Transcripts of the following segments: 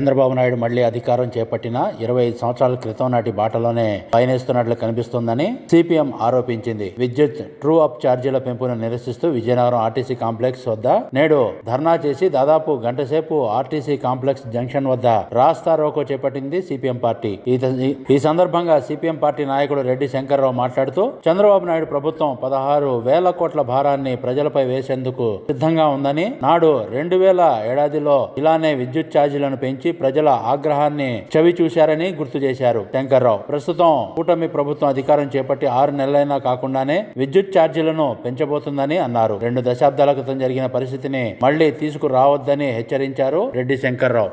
చంద్రబాబు నాయుడు మళ్ళీ అధికారం చేపట్టిన ఇరవై ఐదు సంవత్సరాల క్రితం నాటి బాటలోనే పయనిస్తున్నట్లు కనిపిస్తోందని సిపిఎం ఆరోపించింది. విద్యుత్ ట్రూ అప్ ఛార్జీల పెంపును నిరసిస్తూ విజయనగరం ఆర్టీసీ కాంప్లెక్స్ వద్ద నేడు ధర్నా చేసి దాదాపు గంట సేపు ఆర్టీసీ కాంప్లెక్స్ జంక్షన్ వద్ద రాస్తా రోకో చేపట్టింది సిపిఎం పార్టీ. ఈ- ఈ సందర్భంగా సిపిఎం పార్టీ నాయకుడు రెడ్డి శంకర్రావు మాట్లాడుతూ చంద్రబాబు నాయుడు ప్రభుత్వం పదహారు వేల కోట్ల భారాన్ని ప్రజలపై వేసేందుకు సిద్ధంగా ఉందని నాడు రెండు వేల ఏడాదిలో ఇలానే విద్యుత్ ఛార్జీలను పెంచి ప్రజల ఆగ్రహాన్ని చవి చూశారని గుర్తు చేశారు శంకర్రావు ప్రస్తుతం కూటమి ప్రభుత్వం అధికారం చేపట్టి ఆరు నెలలైనా కాకుండానే విద్యుత్ ఛార్జీలను పెంచబోతుందని అన్నారు రెండు దశాబ్దాల క్రితం జరిగిన పరిస్థితిని మళ్ళీ తీసుకురావద్దని హెచ్చరించారు రెడ్డి శంకర్రావు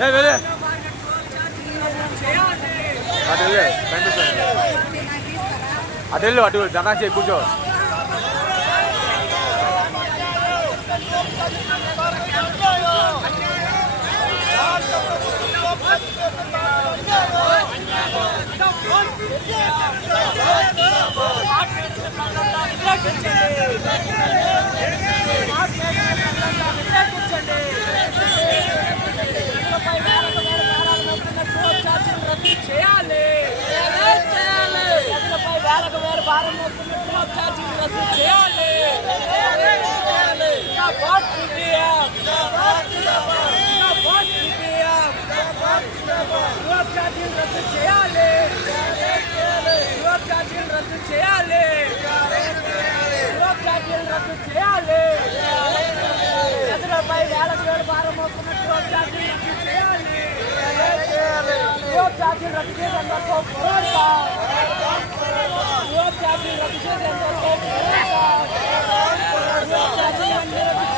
అటు వెళ్ళు కనిపిస్తుంది అటు వెళ్ళు అటు ధనా చేయి కూర్చో చేయాలి ప్రజలపై వేలకు వేల భారం మోపుతున్నట్టు ఛార్జీలు రద్దు చేయాలి జిందాబాద్ సిపిఎం. జిందాబాద్ సిపిఎం. యువక్ ఛార్జీలు రద్దు చేయాలి యువక్ ఛార్జీలు రద్దు చేయాలి యువక్ ఛార్జీలు రద్దు చేయాలి ప్రజలపై వేలకు వేల భారం మోపుతున్నట్టు యువక్ ఛార్జీలు రద్దు చేయాలి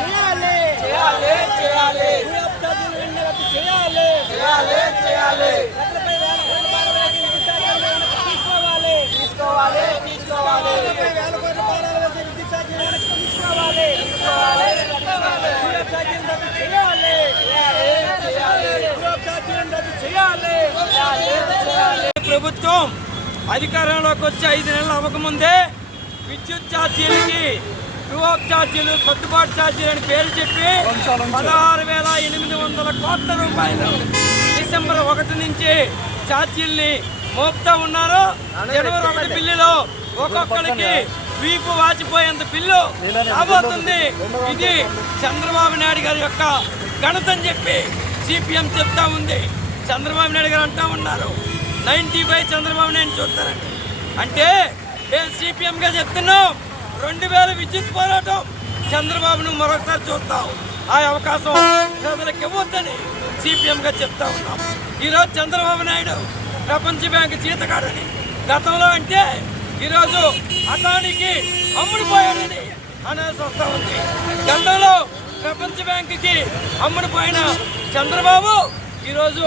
చేయాలి చేయాలి చేయాలి చేయాలి చేయాలి చేయాలి తీసుకోవాలి. తీసుకోవాలి తీసుకోవాలి వేల కోట్ల వేసి విద్యుత్ తీసుకోవాలి తీసుకోవాలి చేయాలి చేయాలి ప్రభుత్వం అధికారంలోకి వచ్చి ఐదు నెలలు అవ్వకముందే విద్యుత్ ఛార్జీలకి ట్రూఅప్ ఛార్జీలు సర్దుబాటు ఛార్జీలు అని పేరు చెప్పి పదహారు వేల ఎనిమిది వందల కోట్ల రూపాయలు డిసెంబర్ ఒకటి నుంచి ఛార్జీల్ని మోపుతా ఉన్నారు జనవరి ఒకటి బిల్లులో ఒక్కొక్కరికి వీపు వాచిపోయేంత బిల్లు రాబోతుంది. ఇది చంద్రబాబు నాయుడు గారి యొక్క ఘనతని చెప్పి సిపిఎం చెప్తా ఉంది. చంద్రబాబు నాయుడు గారు అంటా ఉన్నారు. నైన్టీ ఫైవ్ చంద్రబాబు నాయుడు చూస్తారండి? అంటే మేము సిపిఎంగా చెప్తున్నాం. రెండు వేల విద్యుత్ పోరాటం. చంద్రబాబును మరొకసారి చూస్తాం. ఆ అవకాశం ప్రజలకు ఇవ్వద్దని సిపిఎంగా చెప్తా ఉన్నాం. ఈరోజు చంద్రబాబు నాయుడు ప్రపంచ బ్యాంక్ జీతగాడని గతంలో అంటే ఈరోజు అదానికి అమ్ముడిపోయాడని అనేసి వస్తూ ఉంది. గతంలో ప్రపంచ బ్యాంకుకి అమ్ముడిపోయిన చంద్రబాబు ఈరోజు